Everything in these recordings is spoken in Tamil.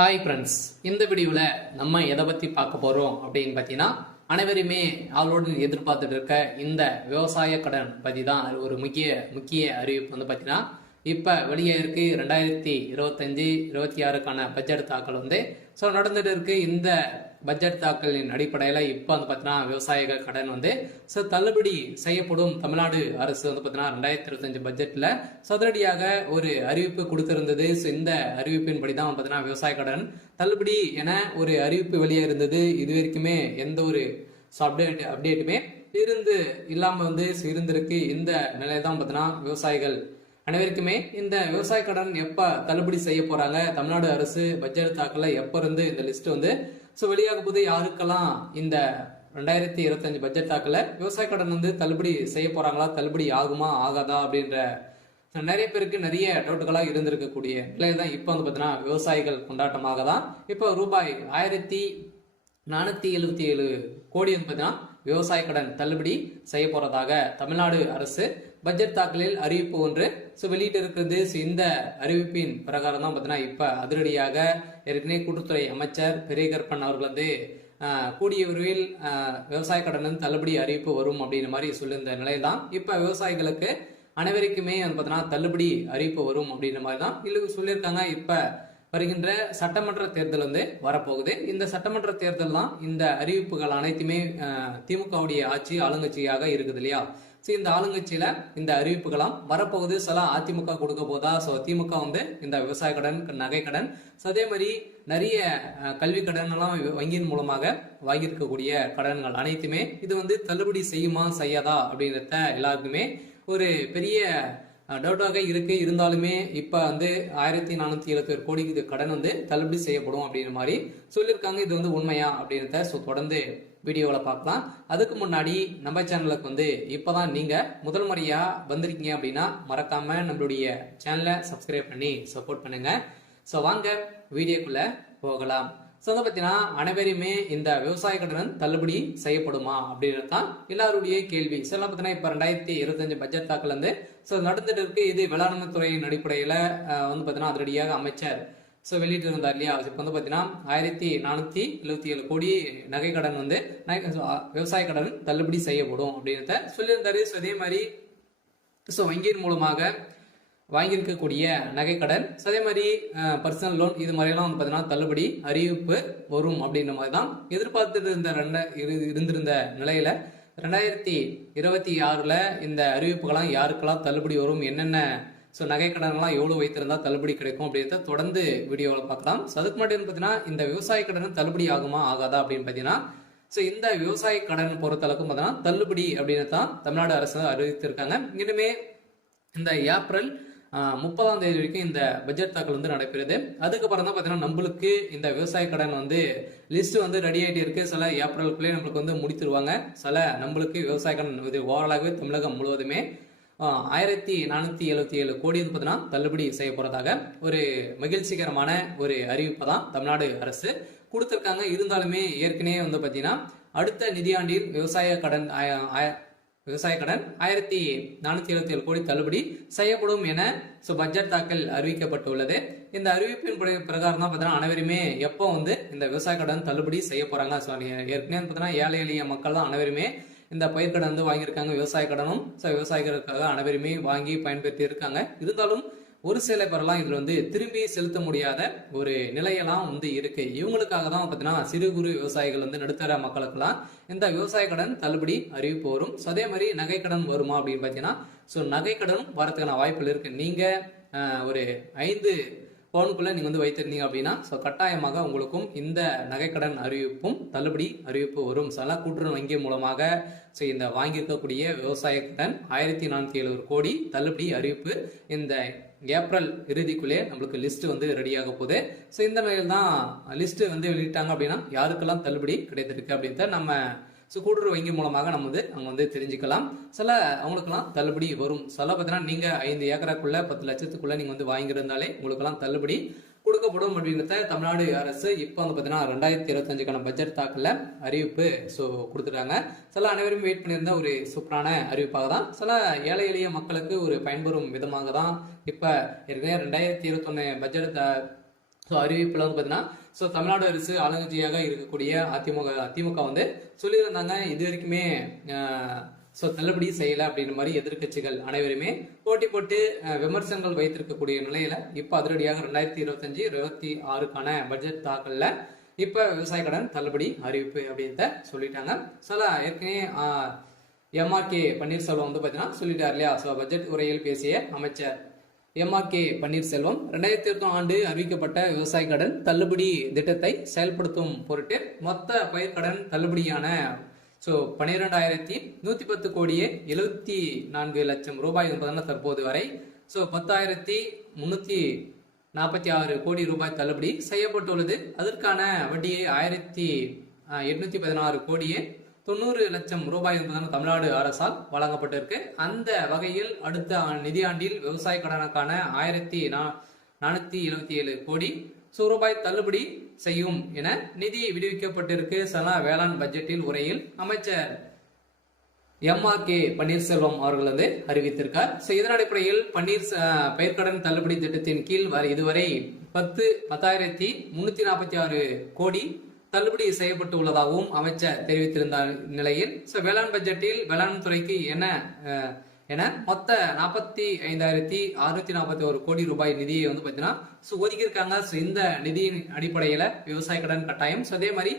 ஹாய் ஃப்ரெண்ட்ஸ், இந்த வீடியோவில் நம்ம எதை பற்றி பார்க்க போகிறோம் அப்படின்னு பார்த்தீங்கன்னா, அனைவருமே அவளோடு எதிர்பார்த்துட்டு இருக்க இந்த விவசாய கடன் பற்றி தான் ஒரு முக்கிய அறிவிப்பு வந்து பார்த்தீங்கன்னா, இப்போ வெளியே இருக்கு 2025-26க்கான பட்ஜெட் தாக்கல் வந்து நடந்துட்டு இருக்கு. இந்த பட்ஜெட் தாக்கலின் அடிப்படையில் இப்போ வந்து பார்த்தீங்கன்னா விவசாயிகள் கடன் வந்து தள்ளுபடி செய்யப்படும். தமிழ்நாடு அரசு வந்து பார்த்தீங்கன்னா 2025 பட்ஜெட்டில் சதுரடியாக ஒரு அறிவிப்பு கொடுத்திருந்தது. இந்த அறிவிப்பின்படி தான் பார்த்தீங்கன்னா விவசாய கடன் தள்ளுபடி என ஒரு அறிவிப்பு வெளியே இருந்தது. இது வரைக்குமே எந்த ஒரு அப்டேட்டுமே இல்லாமல் வந்து இருந்திருக்கு. இந்த நிலையை தான் பார்த்தீங்கன்னா விவசாயிகள் அனைவருக்குமே இந்த விவசாய கடன் எப்ப தள்ளுபடி செய்ய போறாங்க, தமிழ்நாடு அரசு பட்ஜெட் தாக்கல எப்ப இருந்து இந்த லிஸ்ட் வந்து வெளியாக போது, யாருக்கெல்லாம் இந்த 2025 பட்ஜெட் தாக்கல விவசாய கடன் வந்து தள்ளுபடி செய்ய போறாங்களா, தள்ளுபடி ஆகுமா ஆகாதா அப்படின்ற நிறைய பேருக்கு நிறைய டவுட்டுகளா இருந்திருக்கக்கூடிய நிலையில தான் இப்ப வந்து பாத்தீங்கன்னா விவசாயிகள் கொண்டாட்டமாக தான் இப்ப ரூபாய் 1477 கோடி வந்து பாத்தீங்கன்னா விவசாய கடன் தள்ளுபடி செய்ய போறதாக தமிழ்நாடு அரசு பட்ஜெட் தாக்கலில் அறிவிப்பு ஒன்று வெளியிட்டு இருக்கிறது. இந்த அறிவிப்பின் பிரகாரம் தான் பார்த்தீங்கன்னா இப்ப அதிரடியாக ஏற்கனவே கூட்டுத்துறை அமைச்சர் பெரியகற்பன் அவர்கள் வந்து கூடிய விரைவில் விவசாய கடன் தள்ளுபடி அறிவிப்பு வரும் அப்படின்ற மாதிரி சொல்லியிருந்த நிலையில தான் இப்ப விவசாயிகளுக்கு அனைவருக்குமே வந்து பார்த்தீங்கன்னா தள்ளுபடி அறிவிப்பு வரும் அப்படின்ற மாதிரி தான் சொல்லியிருக்காங்க. இப்ப வருகின்ற சட்டமன்ற தேர்தல் வந்து வரப்போகுது. இந்த சட்டமன்ற தேர்தல் தான் இந்த அறிவிப்புகள் அனைத்துமே திமுகவுடைய ஆட்சி ஆளுங்கட்சியாக இருக்குது இல்லையா. இந்த ஆளுங்கட்சியில இந்த அறிவிப்புகளாம் வரப்போகுது. சில அதிமுக கொடுக்க போதா, திமுக வந்து இந்த விவசாய கடன், நகை கடன், அதே மாதிரி நிறைய கல்வி கடன் எல்லாம் வங்கியின் மூலமாக வாங்கியிருக்கக்கூடிய கடன்கள் அனைத்துமே இது வந்து தள்ளுபடி செய்யுமா செய்யாதா அப்படின்றத எல்லாருக்குமே ஒரு பெரிய டவுட்டாக இருக்கு. இருந்தாலுமே இப்ப வந்து 1477 கோடி கடன் வந்து தள்ளுபடி செய்யப்படும் அப்படின்ற மாதிரி சொல்லியிருக்காங்க. இது வந்து உண்மையா அப்படின்றத தொடர்ந்து வீடியோவில் பார்க்கலாம். அதுக்கு முன்னாடி நம்ம சேனலுக்கு வந்து இப்பதான் நீங்க முதல் முறையா வந்திருக்கீங்க அப்படின்னா மறக்காம நம்மளுடைய சேனலை சப்ஸ்கிரைப் பண்ணி சப்போர்ட் பண்ணுங்க. வாங்க வீடியோக்குள்ள போகலாம். வந்து பார்த்தீங்கன்னா அனைவருமே இந்த விவசாய கடன் தள்ளுபடி செய்யப்படுமா அப்படின்றது தான் எல்லாருடைய கேள்வி. பார்த்தீங்கன்னா இப்ப 2025 பட்ஜெட் தாக்கல் வந்து நடந்துட்டு இருக்கு. இது வேளாண்மை துறையின் அடிப்படையில வந்து பார்த்தீங்கன்னா அதிரடியாக அமைச்சர் வெளியிட்டு இருந்தார் இல்லையா. இப்ப வந்து பார்த்தீங்கன்னா 1477 கோடி நகை கடன் வந்து விவசாய கடன் தள்ளுபடி செய்யப்படும் அப்படின்றத சொல்லியிருந்தாரு. அதே மாதிரி வங்கியின் மூலமாக வாங்கியிருக்கக்கூடிய நகை கடன், அதே மாதிரி பர்சனல் லோன், இது மாதிரிலாம் வந்து பார்த்தீங்கன்னா தள்ளுபடி அறிவிப்பு வரும் அப்படின்ற மாதிரி தான் எதிர்பார்த்துட்டு இருந்திருந்த நிலையில 2026ல இந்த அறிவிப்புகளாம் யாருக்கெல்லாம் தள்ளுபடி வரும், என்னென்ன நகை கடன்லாம் எவ்வளவு வைத்திருந்தா தள்ளுபடி கிடைக்கும் அப்படின்றத தொடர்ந்து வீடியோவில் பார்க்கலாம். அதுக்கு மட்டும் பார்த்தீங்கன்னா இந்த விவசாய கடன் தள்ளுபடி ஆகுமா ஆகாதா அப்படின்னு பார்த்தீங்கன்னா இந்த விவசாய கடன் பொறுத்தளவுக்கும் பார்த்தீங்கன்னா தள்ளுபடி அப்படின்னு தான் தமிழ்நாடு அரசு அறிவித்திருக்காங்க. இனிமே இந்த ஏப்ரல் 30ஆம் தேதி வரைக்கும் இந்த பட்ஜெட் தாக்கல் வந்து நடைபெறுது. அதுக்கப்புறம் தான் பார்த்தீங்கன்னா நம்மளுக்கு இந்த விவசாய கடன் வந்து லிஸ்ட் வந்து ரெடி ஆகிட்டு இருக்கு. சில ஏப்ரலுக்குள்ளே நம்மளுக்கு வந்து முடித்துருவாங்க. சில நம்மளுக்கு விவசாய கடன் இது ஓவராலாகவே தமிழகம் முழுவதுமே 1477 கோடி வந்து பார்த்தீங்கன்னா தள்ளுபடி செய்ய போறதாக ஒரு மகிழ்ச்சிகரமான ஒரு அறிவிப்பை தான் தமிழ்நாடு அரசு கொடுத்திருக்காங்க. இருந்தாலுமே ஏற்கனவே வந்து பார்த்தீங்கன்னா அடுத்த நிதியாண்டில் விவசாய கடன் 1477 கோடி தள்ளுபடி செய்யப்படும் என பட்ஜெட் தாக்கல் அறிவிக்கப்பட்டுள்ளது. இந்த அறிவிப்பின் பிரகாரம் தான் பார்த்தீங்கன்னா அனைவருமே எப்போ வந்து இந்த விவசாய கடன் தள்ளுபடி செய்ய போறாங்க. ஏற்கனவே பார்த்தீங்கன்னா ஏழை எளிய மக்கள் தான் அனைவருமே இந்த பயிர்க்கடன் வந்து வாங்கியிருக்காங்க. விவசாய கடனும் விவசாயிகளுக்காக அனைவருமே வாங்கி பயன்பெற்று இருக்காங்க. இருந்தாலும் ஒரு சில பேரெல்லாம் இதுல வந்து திரும்பி செலுத்த முடியாத ஒரு நிலையெல்லாம் வந்து இருக்கு. இவங்களுக்காக தான் பார்த்தீங்கன்னா சிறு குறு விவசாயிகள் வந்து நடுத்தர மக்களுக்கெல்லாம் இந்த விவசாய கடன் தள்ளுபடி அறிவிப்பு வரும். அதே மாதிரி நகை கடன் வருமா அப்படின்னு பார்த்தீங்கன்னா நகை கடனும் வரதுக்கான வாய்ப்புகள் இருக்கு. நீங்க ஒரு 5 பவுனுக்குள்ள நீங்க வந்து வைத்திருந்தீங்க அப்படின்னா கட்டாயமாக உங்களுக்கும் இந்த நகைக்கடன் அறிவிப்பும் தள்ளுபடி அறிவிப்பு வரும். சில கூட்டுறவு வங்கி மூலமாக இந்த வாங்கியிருக்கக்கூடிய விவசாய கடன் 1477 கோடி தள்ளுபடி அறிவிப்பு இந்த ஏப்ரல் இறுதிக்குள்ளே நம்மளுக்கு லிஸ்ட் வந்து ரெடியாக போகுது. இந்த நிலையில் தான் லிஸ்ட் வந்து வெளியிட்டாங்க அப்படின்னா யாருக்கெல்லாம் தள்ளுபடி கிடைத்திருக்கு அப்படின்றத நம்ம கூட்டுறவு வங்கி மூலமாக நம்ம வந்து அங்க வந்து தெரிஞ்சுக்கலாம். சில அவங்களுக்கெல்லாம் தள்ளுபடி வரும். சில பார்த்தீங்கன்னா நீங்க 5 ஏக்கராக்குள்ள 10 லட்சத்துக்குள்ள நீங்க வந்து வாங்கியிருந்தாலே உங்களுக்கெல்லாம் தள்ளுபடி கொடுக்கப்படும் அப்படின்றத தமிழ்நாடு அரசு இப்போ வந்து பார்த்தீங்கன்னா 2025க்கான பட்ஜெட் தாக்கல அறிவிப்பு கொடுத்துட்டாங்க. சில அனைவரும் வெயிட் பண்ணியிருந்த ஒரு சூப்பரான அறிவிப்பாக தான், சில ஏழை எளிய மக்களுக்கு ஒரு பயன்பெறும் விதமாக தான் இப்ப ஏற்கனவே 2021 பட்ஜெட் ஸோ அறிவிப்புல வந்து பார்த்தீங்கன்னா ஸோ தமிழ்நாடு அரசு ஆளுங்கட்சியாக இருக்கக்கூடிய திமுக வந்து சொல்லியிருந்தாங்க இது வரைக்குமே ஸோ தள்ளுபடி செய்யலை அப்படின்ற மாதிரி எதிர்கட்சிகள் அனைவருமே போட்டி போட்டு விமர்சனங்கள் வைத்திருக்கக்கூடிய நிலையில இப்போ அதிரடியாக 2025-26க்கான பட்ஜெட் தாக்கல்ல இப்போ விவசாய கடன் தள்ளுபடி அறிவிப்பு அப்படின்றத சொல்லிட்டாங்க. சில ஏற்கனவே எம்ஆர்கே பன்னீர்செல்வம் வந்து பார்த்தீங்கன்னா சொல்லிட்டார் இல்லையா. ஸோ பட்ஜெட் உரையில் பேசிய அமைச்சர் எம்ஆர்கே பன்னீர்செல்வம் 2020 ஆண்டு அறிவிக்கப்பட்ட விவசாய கடன் தள்ளுபடி திட்டத்தை செயல்படுத்தும் பொருட்டு மொத்த பயிர்க்கடன் தள்ளுபடியான ஸோ 12,110 கோடியே 74 லட்சம் ரூபாய் என்பதான தற்போது வரை ஸோ 10,346 கோடி ரூபாய் தள்ளுபடி செய்யப்பட்டுள்ளது. அதற்கான வட்டியை 1,816 கோடியே 90 லட்சம் ரூபாய் என்பதான தமிழ்நாடு அரசால் வழங்கப்பட்டிருக்கு. அந்த வகையில் அடுத்த நிதியாண்டில் விவசாய கடனுக்கான 1,477 கோடி ரூபாய் தள்ளுபடி செய்யும் என நிதி விடுவிக்கப்பட்டிருக்கு. வேளாண் பட்ஜெட்டில் உரையில் அமைச்சர் எம்ஆர்கே பன்னீர்செல்வம் அவர்கள் வந்து அறிவித்திருக்கார். இதன் அடிப்படையில் பயிர்க்கடன் தள்ளுபடி திட்டத்தின் கீழ் இதுவரை 10,346 கோடி தள்ளுபடி செய்யப்பட்டு உள்ளதாகவும் அமைச்சர் தெரிவித்திருந்த நிலையில் வேளாண் பட்ஜெட்டில் வேளாண் துறைக்கு என மொத்த 45,641 கோடி ரூபாய் நிதியை வந்து பார்த்தீங்கன்னா ஒதுக்கியிருக்காங்க. இந்த நிதியின் அடிப்படையில் விவசாய கடன் கட்டாயம் அதே மாதிரி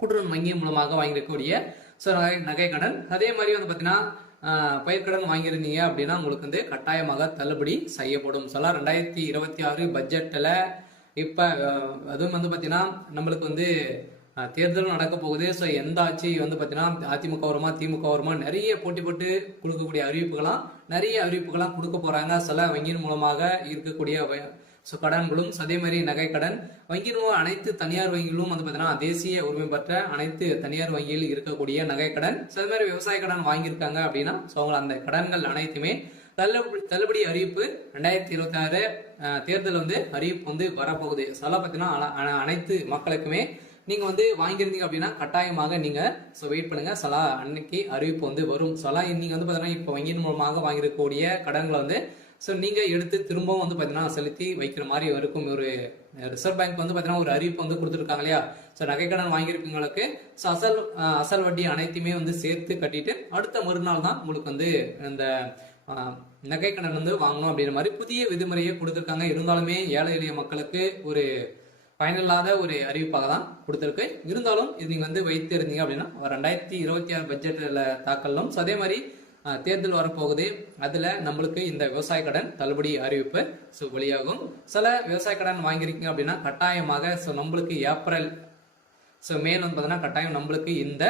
கூட்டுறவு வங்கி மூலமாக வாங்கியிருக்கக்கூடிய நகை கடன் அதே மாதிரி வந்து பார்த்தீங்கன்னா பயிர்க்கடன் வாங்கியிருந்தீங்க அப்படின்னா உங்களுக்கு வந்து கட்டாயமாக தள்ளுபடி செய்யப்படும். 2026 பட்ஜெட்டில் இப்போ அதுவும் வந்து பார்த்தீங்கன்னா நம்மளுக்கு வந்து தேர்தலும் நடக்க போகுது. ஸோ எந்த ஆட்சி வந்து பார்த்தீங்கன்னா அதிமுக வருமா திமுக வருமா நிறைய போட்டி போட்டு கொடுக்கக்கூடிய நிறைய அறிவிப்புகளாம் கொடுக்க போறாங்க. சில வங்கியின் மூலமாக இருக்கக்கூடிய கடன்களும் அதே மாதிரி நகை கடன் வங்கியின் அனைத்து தனியார் வங்கிகளும் வந்து பார்த்தீங்கன்னா தேசிய உரிமை பெற்ற அனைத்து தனியார் வங்கியில் இருக்கக்கூடிய நகை கடன் சில மாதிரி விவசாய கடன் வாங்கியிருக்காங்க அப்படின்னா ஸோ அவங்க அந்த கடன்கள் அனைத்துமே தள்ளுபடி அறிவிப்பு 2026 தேர்தல் வந்து அறிவிப்பு வந்து வரப்போகுது. சொல்ல பார்த்தீங்கன்னா அனைத்து மக்களுக்குமே நீங்க வந்து வாங்கியிருந்தீங்க அப்படின்னா கட்டாயமாக நீங்க வெயிட் பண்ணுங்க. அன்னைக்கு அறிவிப்பு வந்து வரும். நீங்க வந்து பாத்தீங்கன்னா இப்போ வங்கியின் மூலமாக வாங்கியிருக்கக்கூடிய கடன்களை வந்து நீங்க எடுத்து திரும்பவும் வந்து பாத்தீங்கன்னா செலுத்தி வைக்கிற மாதிரி இருக்கும். ஒரு ரிசர்வ் பேங்க் வந்து பாத்தீங்கன்னா ஒரு அறிவிப்பு வந்து கொடுத்துருக்காங்க இல்லையா. நகை கடன் வாங்கியிருக்கவங்களுக்கு அசல் வட்டி அனைத்துமே வந்து சேர்த்து கட்டிட்டு அடுத்த மறுநாள் தான் உங்களுக்கு வந்து இந்த நகை கடன் வந்து வாங்கணும் அப்படின்ற மாதிரி புதிய விதிமுறையை கொடுத்துருக்காங்க. இருந்தாலுமே ஏழை எளிய மக்களுக்கு ஒரு பயனில்லாத ஒரு அறிவிப்பாக தான் கொடுத்துருக்கு. இருந்தாலும் இது நீங்க வந்து வைத்து இருந்தீங்க அப்படின்னா 2026 பட்ஜெட்ல தாக்கலும் அதே மாதிரி தேர்தல் வரப்போகுது. அதுல நம்மளுக்கு இந்த விவசாய கடன் தள்ளுபடி அறிவிப்பு வெளியாகும். சில விவசாய கடன் வாங்கியிருக்கீங்க அப்படின்னா கட்டாயமாக நம்மளுக்கு ஏப்ரல் மேல் வந்து பார்த்தீங்கன்னா கட்டாயம் நம்மளுக்கு இந்த